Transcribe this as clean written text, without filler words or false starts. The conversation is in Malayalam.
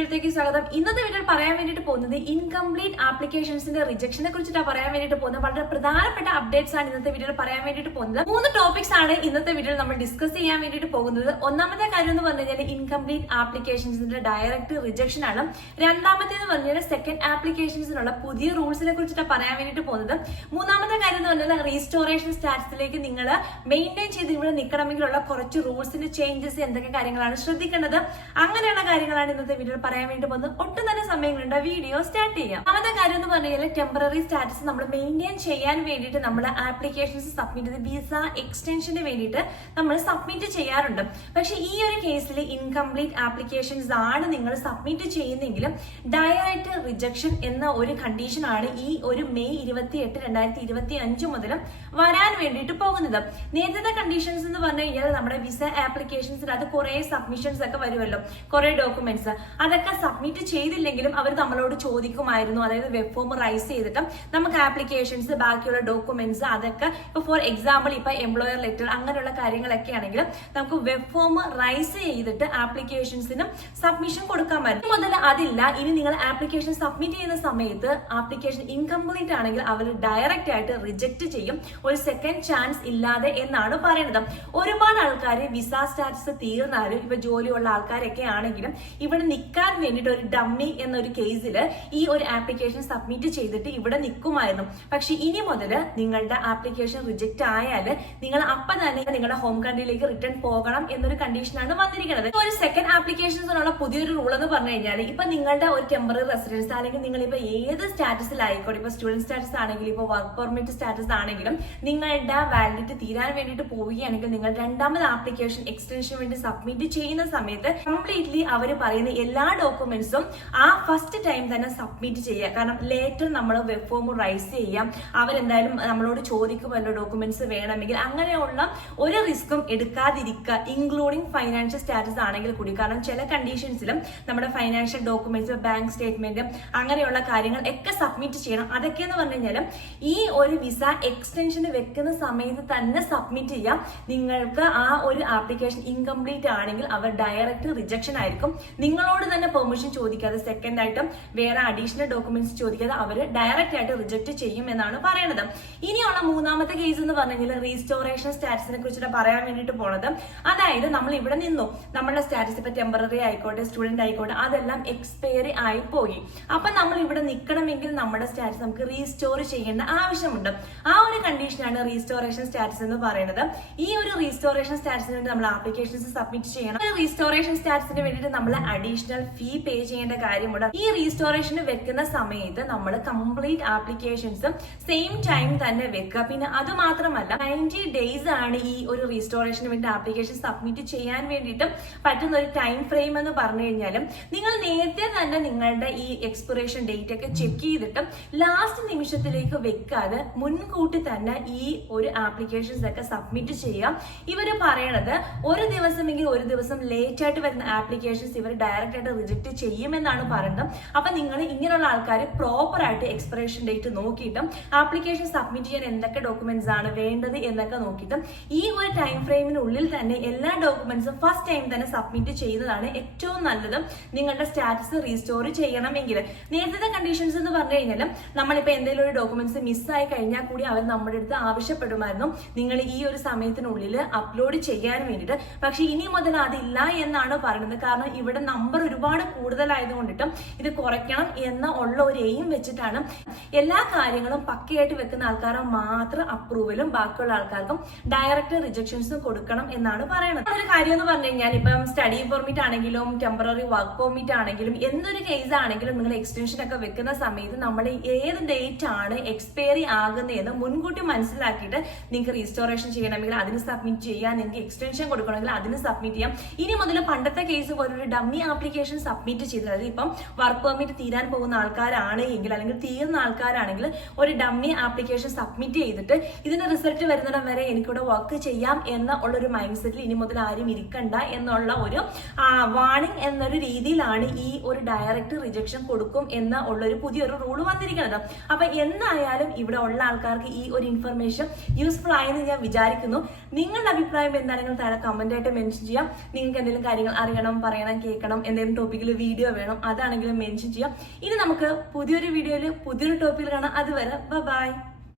വീഡിയോയിലേക്ക് സ്വാഗതം. ഇന്നത്തെ വീഡിയോയിൽ പറയാൻ വേണ്ടിയിട്ട് പോകുന്നത് ഇൻകംപ്ലീറ്റ് ആപ്ലിക്കേഷൻസിന്റെ റിജക്ഷനെ കുറിച്ചിട്ടാണ് പറയാൻ വേണ്ടിയിട്ട് പോകുന്നത്. വളരെ പ്രധാനപ്പെട്ട അപ്ഡേറ്റ്സ് ആണ് ഇന്നത്തെ വീഡിയോയിൽ പറയാൻ വേണ്ടിയിട്ട് പോകുന്നത്. 3 ടോപ്പിക്സ് ആണ് ഇന്നത്തെ വീഡിയോയിൽ നമ്മൾ ഡിസ്കസ് ചെയ്യാൻ വേണ്ടിയിട്ട് പോകുന്നത്. ഒന്നാമത്തെ കാര്യം എന്ന് പറഞ്ഞു കഴിഞ്ഞാൽ ഇൻകംപ്ലീറ്റ് ആപ്ലിക്കേഷൻസിന്റെ ഡയറക്റ്റ് റിജക്ഷൻ ആണ്. രണ്ടാമത്തേന്ന് പറഞ്ഞാൽ സെക്കൻഡ് ആപ്ലിക്കേഷൻസിനുള്ള പുതിയ റൂൾസിനെ കുറിച്ചിട്ടാണ് പറയാൻ വേണ്ടിയിട്ട് പോകുന്നത്. മൂന്നാമത്തെ കാര്യം എന്ന് പറഞ്ഞാൽ റീസ്റ്റോറേഷൻ സ്റ്റാറ്റസിലേക്ക് നിങ്ങൾ മെയിൻറ്റെയിൻ ചെയ്ത് ഇവിടെ നിൽക്കണമെങ്കിലുള്ള കുറച്ച് റൂൾസിന്റെ ചേഞ്ചസ് എന്തൊക്കെ കാര്യങ്ങളാണ് ശ്രദ്ധിക്കേണ്ടത്, അങ്ങനെയുള്ള കാര്യങ്ങളാണ് ഇന്നത്തെ വീഡിയോയിൽ പറയാൻ വേണ്ടി പോകുന്നത്. ഒട്ടും തന്നെ സമയങ്ങളുണ്ട്, വീഡിയോ സ്റ്റാർട്ട് ചെയ്യാം. രണ്ടാമത്തെ കാര്യം എന്ന് പറഞ്ഞു കഴിഞ്ഞാൽ ടെമ്പററി സ്റ്റാറ്റസ് നമ്മൾ മെയിൻറ്റെയിൻ ചെയ്യാൻ വേണ്ടിയിട്ട് നമ്മൾ ആപ്ലിക്കേഷൻസ് സബ്മിറ്റ് ചെയ്ത് വിസ എക്സ്റ്റൻഷന് വേണ്ടിയിട്ട് നമ്മൾ സബ്മിറ്റ് ചെയ്യാറുണ്ട്. പക്ഷെ ഈ ഒരു കേസിൽ ഇൻകംപ്ലീറ്റ് ആപ്ലിക്കേഷൻസ് ആണ് നിങ്ങൾ സബ്മിറ്റ് ചെയ്യുന്നെങ്കിലും ഡയറക്റ്റ് റിജക്ഷൻ എന്ന ഒരു കണ്ടീഷൻ ആണ് ഈ ഒരു മെയ് 28, 2025 മുതൽ വരാൻ വേണ്ടിയിട്ട് പോകുന്നത്. നേരത്തെ കണ്ടീഷൻസ് എന്ന് പറഞ്ഞു കഴിഞ്ഞാൽ നമ്മുടെ വിസ ആപ്ലിക്കേഷൻസിൽ അത് കുറെ സബ്മിഷൻസ് ഒക്കെ വരുമല്ലോ, കുറെ ഡോക്യുമെന്റ്സ്, അതൊക്കെ സബ്മിറ്റ് ചെയ്തില്ലെങ്കിലും അവർ നമ്മളോട് ചോദിക്കുമായിരുന്നു. അതായത് വെബ് ഫോം റൈസ് ചെയ്തിട്ട് നമുക്ക് ആപ്ലിക്കേഷൻസ്, ബാക്കിയുള്ള ഡോക്യുമെന്റ്സ് അതൊക്കെ ഇപ്പൊ ഫോർ എക്സാമ്പിൾ ഇപ്പൊ എംപ്ലോയർ ലെറ്റർ അങ്ങനെയുള്ള കാര്യങ്ങളൊക്കെ ആണെങ്കിലും നമുക്ക് വെബ് ഫോം റൈസ് ചെയ്തിട്ട് ആപ്ലിക്കേഷൻസിനും സബ്മിഷൻ കൊടുക്കാമായിരുന്നു. മുതൽ അതില്ല. ഇനി നിങ്ങൾ ആപ്ലിക്കേഷൻ സബ്മിറ്റ് ചെയ്യുന്ന സമയത്ത് ആപ്ലിക്കേഷൻ ഇൻകംപ്ലീറ്റ് ആണെങ്കിൽ അവർ ഡയറക്റ്റ് ആയിട്ട് റിജക്ട് ചെയ്യും, ഒരു സെക്കൻഡ് ചാൻസ് ഇല്ലാതെ എന്നാണ് പറയുന്നത്. ഒരുപാട് ആൾക്കാർ വിസ സ്റ്റാറ്റസ് തീർന്നാലും ഇപ്പൊ ജോലിയുള്ള ആൾക്കാരൊക്കെ ആണെങ്കിലും ഇവിടെ നിൽക്കാൻ വേണ്ടിയിട്ട് ഒരു ഡമ്മി എന്നൊരു കേസിൽ ഈ ഒരു ആപ്ലിക്കേഷൻ സബ്മിറ്റ് ചെയ്തിട്ട് ഇവിടെ നിൽക്കുമായിരുന്നു. പക്ഷെ ഇനി മുതൽ നിങ്ങളുടെ ആപ്ലിക്കേഷൻ റിജക്ട് ആയാൽ നിങ്ങൾ അപ്പം തന്നെ നിങ്ങളുടെ ഹോം കൺട്രിയിലേക്ക് റിട്ടേൺ പോകണം എന്നൊരു കണ്ടീഷനാണ് വന്നിരിക്കുന്നത്. ഒരു സെക്കൻഡ് ആപ്ലിക്കേഷൻസിനുള്ള പുതിയൊരു റൂൾ എന്ന് പറഞ്ഞു കഴിഞ്ഞാൽ ഇപ്പൊ നിങ്ങളുടെ ഒരു ടെമ്പററി റെസിഡൻസ് അല്ലെങ്കിൽ നിങ്ങൾ ഇപ്പൊ ഏത് സ്റ്റാറ്റസിലായിക്കോട്ടെ, ഇപ്പൊ സ്റ്റുഡന്റ് സ്റ്റാറ്റസ് ആണെങ്കിലും ഇപ്പൊ വർക്ക് പെർമിറ്റ് സ്റ്റാറ്റസ് ആണെങ്കിലും നിങ്ങളുടെ വാലിഡിറ്റി തീരാൻ വേണ്ടിയിട്ട് പോവുകയാണെങ്കിൽ നിങ്ങൾ രണ്ടാമത് ആപ്ലിക്കേഷൻ എക്സ്റ്റൻഷന് വേണ്ടി സബ്മിറ്റ് ചെയ്യുന്ന സമയത്ത് കംപ്ലീറ്റ്ലി അവർ പറയുന്ന എല്ലാ ഡോക്യുമെന്റ്സും ആ ഫസ്റ്റ് ടൈം തന്നെ സബ്മിറ്റ് ചെയ്യുക. കാരണം ലേറ്റർ നമ്മൾ വെബ് ഫോം റൈസ് ചെയ്യാം, അവരെന്തായാലും നമ്മളോട് ചോദിക്കുമല്ലോ ഡോക്യുമെന്റ്സ് വേണമെങ്കിൽ. അങ്ങനെയുള്ള ഒരു റിസ്ക്കും എടുക്കാതിരിക്കുക, ഇൻക്ലൂഡിംഗ് ഫൈനാൻഷ്യൽ സ്റ്റാറ്റസ് ആണെങ്കിൽ കൂടി. കാരണം ചില കണ്ടീഷൻസിലും നമ്മുടെ ഫൈനാൻഷ്യൽ ഡോക്യുമെന്റ്സ്, ബാങ്ക് സ്റ്റേറ്റ്മെന്റ് അങ്ങനെയുള്ള കാര്യങ്ങൾ ഒക്കെ സബ്മിറ്റ് ചെയ്യണം. അതൊക്കെ എന്ന് പറഞ്ഞു കഴിഞ്ഞാൽ ഈ ഒരു വിസ എക്സ്റ്റൻഷന് വെക്കുന്ന സമയത്ത് തന്നെ സബ്മിറ്റ് ചെയ്യാം. നിങ്ങൾക്ക് ആ ഒരു ആപ്ലിക്കേഷൻ ഇൻകംപ്ലീറ്റ് ആണെങ്കിൽ അവർ ഡയറക്റ്റ് റിജക്ഷൻ ആയിരിക്കും. നിങ്ങളോട് തന്നെ പെർമിഷൻ ചോദിക്കാതെ, സെക്കൻഡ് ആയിട്ടും വേറെ അഡീഷണൽ ഡോക്യുമെന്റ്സ് ചോദിക്കാതെ അവർ ഡയറക്റ്റ് ആയിട്ട് റിജക്ട് ചെയ്യും എന്നാണ് പറയുന്നത്. ഇനിയുള്ള മൂന്നാമത്തെ കേസ് എന്ന് പറഞ്ഞെങ്കിൽ റീസ്റ്റോറേഷൻ സ്റ്റാറ്റസിനെ കുറിച്ചിട്ട് പറയാൻ വേണ്ടിയിട്ട് പോണത്. അതായത് നമ്മൾ ഇവിടെ നിന്നു, നമ്മുടെ സ്റ്റാറ്റസ് ഇപ്പൊ ടെമ്പററി ആയിക്കോട്ടെ, സ്റ്റുഡന്റ് ആയിക്കോട്ടെ, അതെല്ലാം എക്സ്പയറി ആയി പോയി. അപ്പൊ നമ്മൾ ഇവിടെ നിൽക്കണമെങ്കിൽ നമ്മുടെ സ്റ്റാറ്റസ് നമുക്ക് റീസ്റ്റോർ ചെയ്യേണ്ട ആവശ്യമുണ്ട്. ആ ഒരു കണ്ടീഷനാണ് റീസ്റ്റോറേഷൻ സ്റ്റാറ്റസ് എന്ന് പറയുന്നത്. ഈ ഒരു റീസ്റ്റോറേഷൻ സ്റ്റാറ്റസിന് വേണ്ടി നമ്മൾ ആപ്ലിക്കേഷൻസ് സബ്മിറ്റ് ചെയ്യണം. റീസ്റ്റോറേഷൻ സ്റ്റാറ്റസിന് വേണ്ടിയിട്ട് നമ്മൾ അഡീഷണൽ ഫീ പേ ചെയ്യേണ്ട കാര്യമുണ്ട്. ഈ റീസ്റ്റോറേഷന് വെക്കുന്ന സമയത്ത് നമ്മൾ കംപ്ലീറ്റ് ആപ്ലിക്കേഷൻസ് സെയിം ടൈം തന്നെ വെക്കുക. പിന്നെ അത് മാത്രമല്ല 90 days ആണ് ഈ ഒരു റീസ്റ്റോറേഷന് വേണ്ടി ആപ്ലിക്കേഷൻ സബ്മിറ്റ് ചെയ്യാൻ വേണ്ടിയിട്ട് പറ്റുന്ന ഒരു ടൈം ഫ്രെയിം എന്ന് പറഞ്ഞു കഴിഞ്ഞാലും നിങ്ങൾ നേരത്തെ തന്നെ നിങ്ങളുടെ ഈ എക്സ്പിറേഷൻ ഡേറ്റ് ഒക്കെ ചെക്ക് ചെയ്തിട്ട് ലാസ്റ്റ് നിമിഷത്തിലേക്ക് വെക്കാതെ മുൻകൂട്ടി തന്നെ ഈ ഒരു ആപ്ലിക്കേഷൻസ് ഒക്കെ സബ്മിറ്റ് ചെയ്യാം. ഇവര് പറയണത് ഒരു ദിവസമെങ്കിൽ ഒരു ദിവസം ലേറ്റ് ആയിട്ട് വരുന്ന ആപ്ലിക്കേഷൻസ് ഇവർ ഡയറക്റ്റ് ആയിട്ട് റിജക്ട് ചെയ്യുമെന്നാണ് പറയുന്നത്. അപ്പൊ നിങ്ങൾ ഇങ്ങനെയുള്ള ആൾക്കാർ പ്രോപ്പർ ആയിട്ട് എക്സ്പിറേഷൻ ഡേറ്റ് നോക്കിയിട്ടും ആപ്ലിക്കേഷൻ സബ്മിറ്റ് ചെയ്യാൻ എന്തൊക്കെ ഡോക്യുമെന്റ്സ് ആണ് വേണ്ടത് എന്നൊക്കെ നോക്കിയിട്ടും ഈ ഒരു ടൈം ഫ്രെയിമിനുള്ളിൽ തന്നെ എല്ലാ ഡോക്യുമെന്റ്സും ഫസ്റ്റ് ടൈം തന്നെ സബ്മിറ്റ് ചെയ്യുന്നതാണ് ഏറ്റവും നല്ലത്. നിങ്ങളുടെ സ്റ്റാറ്റസ് റീസ്റ്റോർ ചെയ്യണമെങ്കിൽ നേരത്തെ കണ്ടീഷൻസ് എന്ന് പറഞ്ഞു കഴിഞ്ഞാൽ നമ്മളിപ്പോ എന്തെങ്കിലും ഒരു ഡോക്യുമെന്റ്സ് മിസ്സായി കഴിഞ്ഞാൽ കൂടി അവർ നമ്മുടെ അടുത്ത് ആവശ്യപ്പെടുമായിരുന്നു നിങ്ങൾ ഈ ഒരു സമയത്തിനുള്ളിൽ അപ്ലോഡ് ചെയ്യാൻ വേണ്ടിയിട്ട്. പക്ഷെ ഇനി മുതൽ അതില്ല എന്നാണ് പറയുന്നത്. കാരണം ഇവിടെ നമ്പർ ഒരുപാട് കൂടുതലായതുകൊണ്ടിട്ടും ഇത് കുറയ്ക്കണം എന്ന ഉള്ള ഒരു എയിം വെച്ചിട്ടാണ് എല്ലാ കാര്യങ്ങളും പക്കയായിട്ട് വെക്കുന്ന ആൾക്കാരെ മാത്രം അപ്രൂവലും ബാക്കിയുള്ള ആൾക്കാർക്കും ഡയറക്റ്റ് റിജക്ഷൻസും കൊടുക്കണം എന്നാണ് പറയുന്നത്. ഒരു കാര്യം എന്ന് പറഞ്ഞു കഴിഞ്ഞാൽ ഇപ്പം സ്റ്റഡി പെർമിറ്റ് ആണെങ്കിലും ടെമ്പററി വർക്ക് പെർമിറ്റ് ആണെങ്കിലും എന്തൊരു കേസ് ആണെങ്കിലും നിങ്ങൾ എക്സ്റ്റൻഷൻ ഒക്കെ വെക്കുന്ന സമയത്ത് നമ്മൾ ഏത് ഡേറ്റ് ആണ് എക്സ്പയറി ആകുന്നതെന്ന് മുൻകൂട്ടി മനസ്സിലാക്കിയിട്ട് നിങ്ങൾക്ക് റീസ്റ്റോറേഷൻ ചെയ്യണമെങ്കിൽ അതിന് സബ്മിറ്റ് ചെയ്യാം, നിങ്ങൾക്ക് എക്സ്റ്റൻഷൻ കൊടുക്കണമെങ്കിൽ അതിന് സബ്മിറ്റ് ചെയ്യാം. ഇനി മുതൽ പണ്ടത്തെ കേസ് പോലെ ഒരു ഡമ്മി ആപ്ലിക്കേഷൻ സബ്മിറ്റ് ചെയ്തത്, അതായത് ഇപ്പം വർക്ക് പെർമിറ്റ് തീരാൻ പോകുന്ന ആൾക്കാരാണെങ്കിൽ അല്ലെങ്കിൽ തീർന്ന ആൾക്കാരാണെങ്കിൽ ഒരു ഡമ്മി ആപ്ലിക്കേഷൻ സബ്മിറ്റ് ചെയ്തിട്ട് ഇതിന്റെ റിസൾട്ട് വരുന്നിടം വരെ എനിക്കിവിടെ വർക്ക് ചെയ്യാം എന്ന ഉള്ളൊരു മൈൻഡ് സെറ്റിൽ ഇനി മുതൽ ആരും ഇരിക്കണ്ട എന്നുള്ള ഒരു വാണിംഗ് എന്നൊരു രീതിയിലാണ് ഈ ഒരു ഡയറക്റ്റ് റിജക്ഷൻ കൊടുക്കും എന്ന ഉള്ളൊരു പുതിയൊരു റൂൾ വന്നിരിക്കുന്നത്. അപ്പൊ എന്തായാലും ഇവിടെ ഉള്ള ആൾക്കാർക്ക് ഈ ഒരു ഇൻഫർമേഷൻ യൂസ്ഫുൾ ആയെന്ന് ഞാൻ വിചാരിക്കുന്നു. നിങ്ങളുടെ അഭിപ്രായം എന്താണെങ്കിലും താഴെ കമന്റ് ആയിട്ട് മെൻഷൻ ചെയ്യാം. നിങ്ങൾക്ക് എന്തെങ്കിലും കാര്യങ്ങൾ അറിയണം, പറയണം, കേൾക്കണം, എന്തെങ്കിലും ടോപ്പിക്കിൽ വീഡിയോ വേണം, അതാണെങ്കിലും മെൻഷൻ ചെയ്യാം. ഇനി നമുക്ക് പുതിയൊരു വീഡിയോയിൽ പുതിയൊരു ടോപ്പിക്കിൽ കാണാം. അതുവരെ ബൈ.